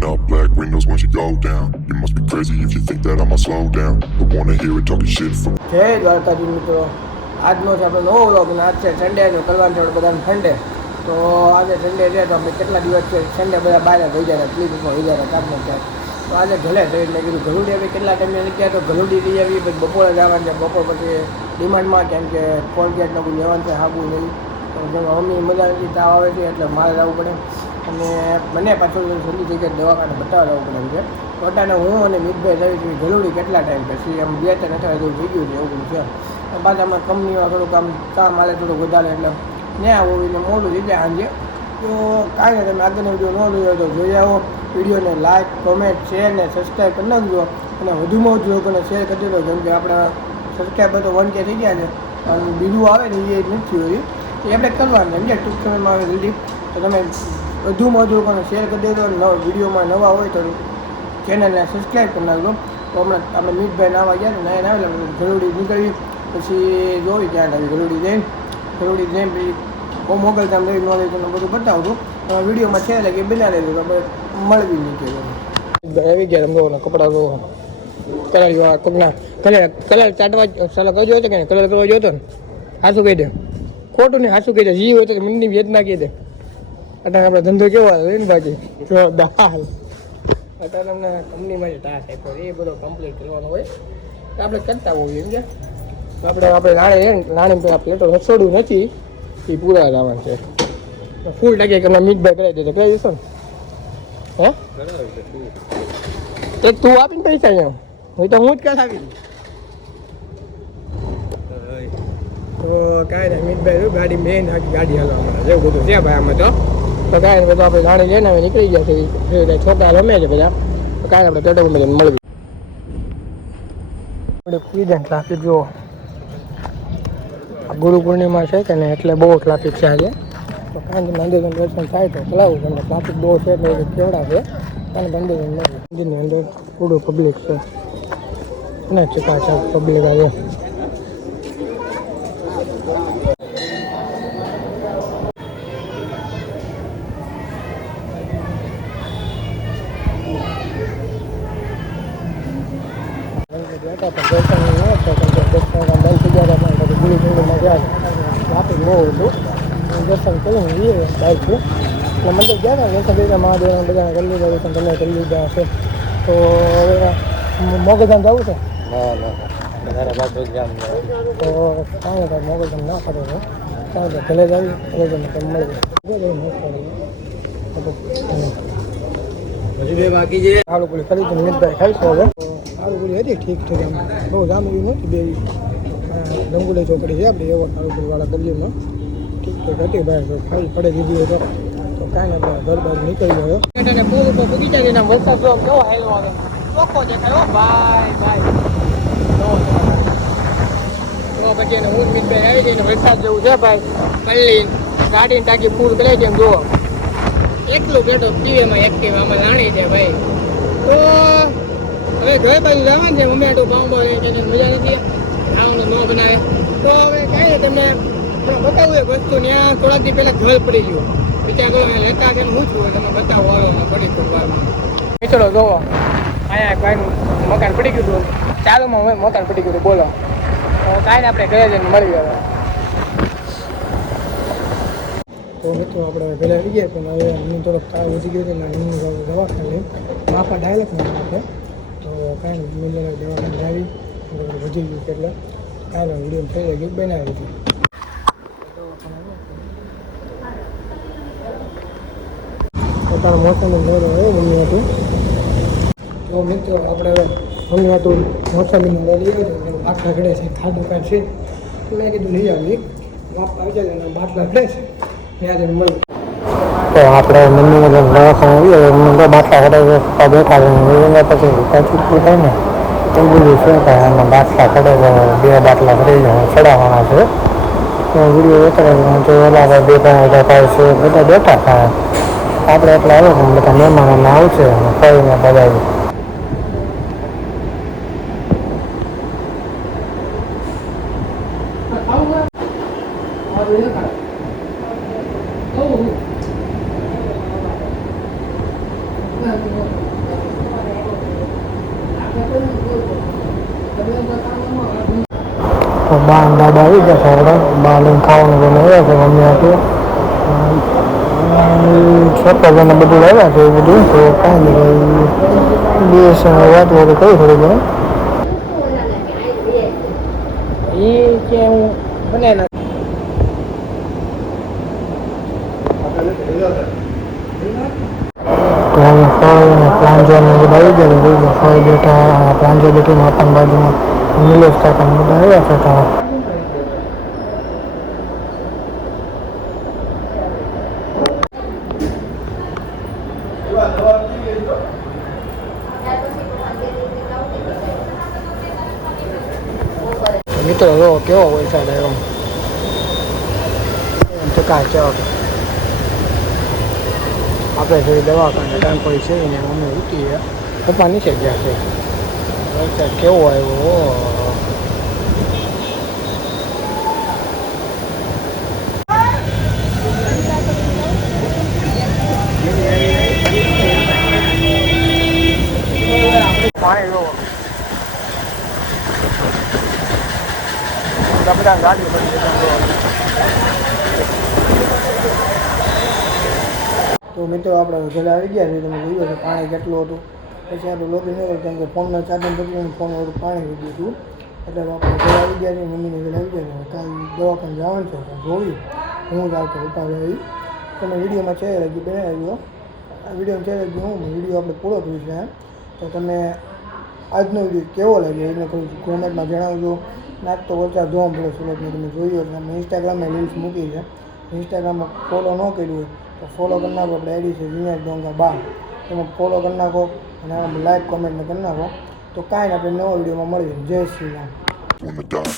Rolling up, black windows, once you go down. You must be crazy if you think that I'ma slow down. But wanna hear it talking shit from જય દ્વારકાજી મિત્રો. આજનો છે આપણો નવો vlog અને આજ છે સન્ડે તો કરવાનું છે, આપણે બધાને સન્ડે તો આજે સન્ડે છે, તો આપણે કેટલા દિવસ છે? સન્ડે બધા બહાર થઈ જાય ક્લિનિકમાં થઈ જાય કામ થાય તો આજે ઘરે થઈ એટલે કીધું ઘલુડી આવી, કેટલા ટાઈમે નીકળ્યા તો ઘલુડી લઈ આવી, પછી બપોરે જવાનું છે, બપોર પછી ડિમાન્ડમાં કેમ કે કોલગેટ ને બધું લેવાનું છે, હાબુ નહીં. તો જેમાં મમ્મી મજા નથી, તાવ આવે છે, એટલે મારે જવું પડે. અને મને પાછું જલ્દી જગ્યાએ દવાખાને બતાવવા જવું પડે છે. પોતાને હું અને મિતભાઈ જવી છું જરૂરી કેટલા ટાઈમ પછી એમ બે ત્રણ અઠવાડિયે જેવું થઈ ગયું છે, એવું છે. પાછા અમે કંપનીમાં થોડુંક કામ કામ મારે થોડુંક વધારે એટલે ત્યાં એટલે મોડું થઈ જાય સાંજે. તો કાંઈ નહીં, તમે આગળનો વીડિયો ન જોયો તો જોઈ આવો. વિડીયોને લાઇક કોમેન્ટ શેર ને સબસ્ક્રાઈબ કરી નાખજો. અને વધુમાં વધુ લોકોને શેર કરી દેજો, કેમ કે આપણા સબસ્ક્રાઈબર તો વન કે થઈ ગયા છે. અને બીજું આવે ને એ નથી હોય. એ આપણે કરવાનું સમજે ટૂંક સમયમાં આવે જલ્દી. તો તમે વધુમાં વધુ લોકોને શેર કરી દેજો નવા વિડીયોમાં નવા હોય તો ચેનલને સબસ્ક્રાઈબ કરી નાખજો. તો હમણાં આપણે મિતભાઈ નાવા ગયા ને આવે આવેલા ગરુડી નીકળવી પછી જોઈ, ત્યાં આવી ગરુડી જઈને. ગરુડી જઈને પછી બહુ મોગલ કામ લઈ નોલેજ તમને બધું બતાવું છું વિડીયોમાં છે એટલે કે બિના લેજો તો આપણે મળવી નહીં આવી ગયા રમવાના કપડાં તો કલર જોવા, કોકના કલર કલર ચાટવા સલાહ કરજો હતો કે કલર કરવા હતો ને, હાસું કહી દે. ખોટું નહીં, હાસું કહી દે. જીવ હોય તો મનની વેદના કહી દે. અત્યારે આપણે ધંધો કેવો આવે ને બાકી જો દાલ અત્યારે અમને કંપનીમાં જે ટાસ્ક આપ્યો એ બધો કમ્પ્લીટ કરવાનો હોય. તો આપણે કરતા હોઈએ, સમજ્યા? તો આપણે આપણે રાણે રાણે પેલા પ્લેટો રસોડું નથી, એ પૂરા લાવવાનું છે. ફૂલ ટકે કે મીઠભાઈ કરાવી દેતો કરાવી દેશો ને? હે? એક તું આપીને પૈસા એમ હું તો હું જ કરાવી તો કાંઈ નહીં મીઠભાઈ ગાડી મેન આખી ગાડી હાલવા મળે. એવું બધું છે ભાઈ આમાં તો? તો કાંઈ બધું આપણે જાણી લઈને હવે નીકળી ગયા છે છોકરા રમે છે બધા. તો કાંઈ આપણે બધાને મળવી આપણે પૂરી જાય ટ્રાફિક જુઓ ગુરુ પૂર્ણિમા છે કે ને એટલે બહુ ટ્રાફિક છે આજે. તો કાંઈ મંદિરનું દર્શન થાય તો ચલાવું. તમને ટ્રાફિક બહુ છે એટલે કેવડા છે. અને મંદિર. મંદિરની અંદર થોડું પબ્લિક છે. અને ચકાચક પબ્લિક આજે. દર્શન દર્શન બંધ થઈ ગયા હતા ગયા ટ્રાફિક બહુ હતું દર્શન કરીને જઈએ બાઇક એટલે મંદિર ગયા હતા દર્શન કરી મહાદેવના બધાને કરી લીધા કરી હશે તો મોગલધામ જવું છે ના ના તારા ગામ તો કાંઈ નથી મોગલધામ ના કરો છો. કારણ કે ભલે જ આવી ભલે તમને તમે બાકી છે પૂરી ફરીથી મિતભાઈ ખાઈશું આલુ પૂરી હતી, ઠીક ઠીક એમ. બહુ જામ એવી નહોતી બે ડંગુલે ચોકડી છે આપણે, એવો પૂરી ગલીમાં. ઠીક ઠીક હતી ભાઈ ખાઈ પડે દીધી તો. તો કાંઈ નહીં ઘર બહાર નીકળી ગયો. અને પુલ ઉપર બગીચા જાય, એના વરસાદ જો કેવો હાલ્યો આવે. લોકો દેખાયો એને આવી જઈને વરસાદ જેવું છે, ભાઈ. પલ્લી ગાડીની ટાંકી ફૂલ છે એમ જુઓ. એટલું બેઠો ટીવીમાં એક્ટિવ, આમાં જાણી છે, ભાઈ. તો હવે ઘરે બાજુ જવાનું છે આટલું પાઉં કે મજા નથી. ખાવાનું ન બનાવે. તો હવે કાંઈ તમને બતાવું એક વસ્તુ. ત્યાં થોડાક દી પહેલાં ઘર પડી ગયું. બીજા કરો લેતા છે હું છું તમે બતાવો પડી ગયું ચલો જોવો. અહીંયા કાંઈ મકાન પડી ગયું હતું. ચાલુમાં મકાન પડી ગયું હતું. બોલો. કાંઈ ને આપણે ઘરે જઈને મળી હવે તો મિત્રો આપણે ઘરે આવી ગયા પણ હવે અમને થોડોક તાવ વધી ગયો છે એટલે હું દવાખાને બાપા ડાયરેક્ટ ના આપે તો કાંઈ મિલર દવાખાને આવી વધી ગયું એટલે કાંઈ વીડિયો થઈ ગયું બનાવી હતી પોતાનું મોસમનું મેળો હોય, મમ્મી હતું તો મિત્રો, આપણે હવે મમ્મી હતું મોસમીનું મોર લઈ ગયો બાટલા ઘડે છે ખાધું કાંઈ છે. મેં કીધું લઈ આવી બાપા આવી જાય એના બાટલા ઘડે છે. ત્યારે મળ્યું તો આપણે મમ્મીને દવાખાને આવીએ એમને બાટલા કરે બેઠા છે. પછી પાછું થાય ને એ બધું શું થાય? એમાં બાટલા કરે બે બાટલા ઘડી ચડાવવાના છે. તો વીડિયો ઉતરે તો ઓલા બે ત્રણ બધા છે, બધા બેઠા થાય. આપણે એટલે આવ્યો બધા મહેમાનો આવશે ફરીને બધા તો બા અને દાદા આવી ગયા છે આપણે બા લઈને ખાવાનું બધું આવ્યા છે મમ્મી આપી છોકરાઓને બધું લાવ્યા છે એ બધું તો કાંઈ નહીં બે વાત વાત કરી થોડી ઘણી એ કે હું બને ના તો હવે ફળ અને પ્લાંજોને બધા આવી ગયા છે ફળ બેઠા પ્લાંજો બેઠી માતાની બાજુમાં નિલેશ કાકા ને બધા આવ્યા છે તો મિત્રો જો કેવો વરસાદ આવ્યો ટકા ચક આપણે જોઈ દવાખાને ટાઈમ પડી છે ને મમ્મી ઉઠી પપ્પા નીચે ગયા છે વરસાદ કેવો આવ્યો ઓહો. પાણી જોવો બધા ગાડી પડી તો મિત્રો આપણે ઘરે આવી ગયા છે, તમે જોયું કે પાણી કેટલું હતું. પછી આપણે લોબી ન કર્યું કેમ કે ફોનના ચાર્જિંગ બદલીને ફોન વાળું પાણી વહી ગયું હતું. એટલે આપણે ઘરે આવી ગયા છે, મમ્મીને ઘરે આવી ગયા છે. કાલ દવાખાને જવાનું છે તો જોયું. હું જ આવતો ઉપાડે આવી તમે વિડીયોમાં છે હજી બનાવ્યો આ વીડિયો છે હજી હું વીડિયો આપણે પૂરો કર્યો છે, એમ. તો તમે આજનો વીડિયો કેવો લાગ્યો? એને થોડું કોમેન્ટમાં જણાવજો. નાચ તો વરસાદ જોવા પડે સુરતમાં તમે જોયું એટલે અમે ઇન્સ્ટાગ્રામમાં રીલ્સ મૂકી છે. ઇન્સ્ટાગ્રામમાં ફોલો ન કર્યું હોય, તો ફોલો કરી નાખો. આપણે આઈડી છે વિનાયક ડોંગા બાર એમાં ફોલો કરી નાખો અને આમાં લાઈક કોમેન્ટ કરી નાખો. તો કાંઈ આપણે નવો વિડીયોમાં મળીએ જય શ્રી રામ. Dot.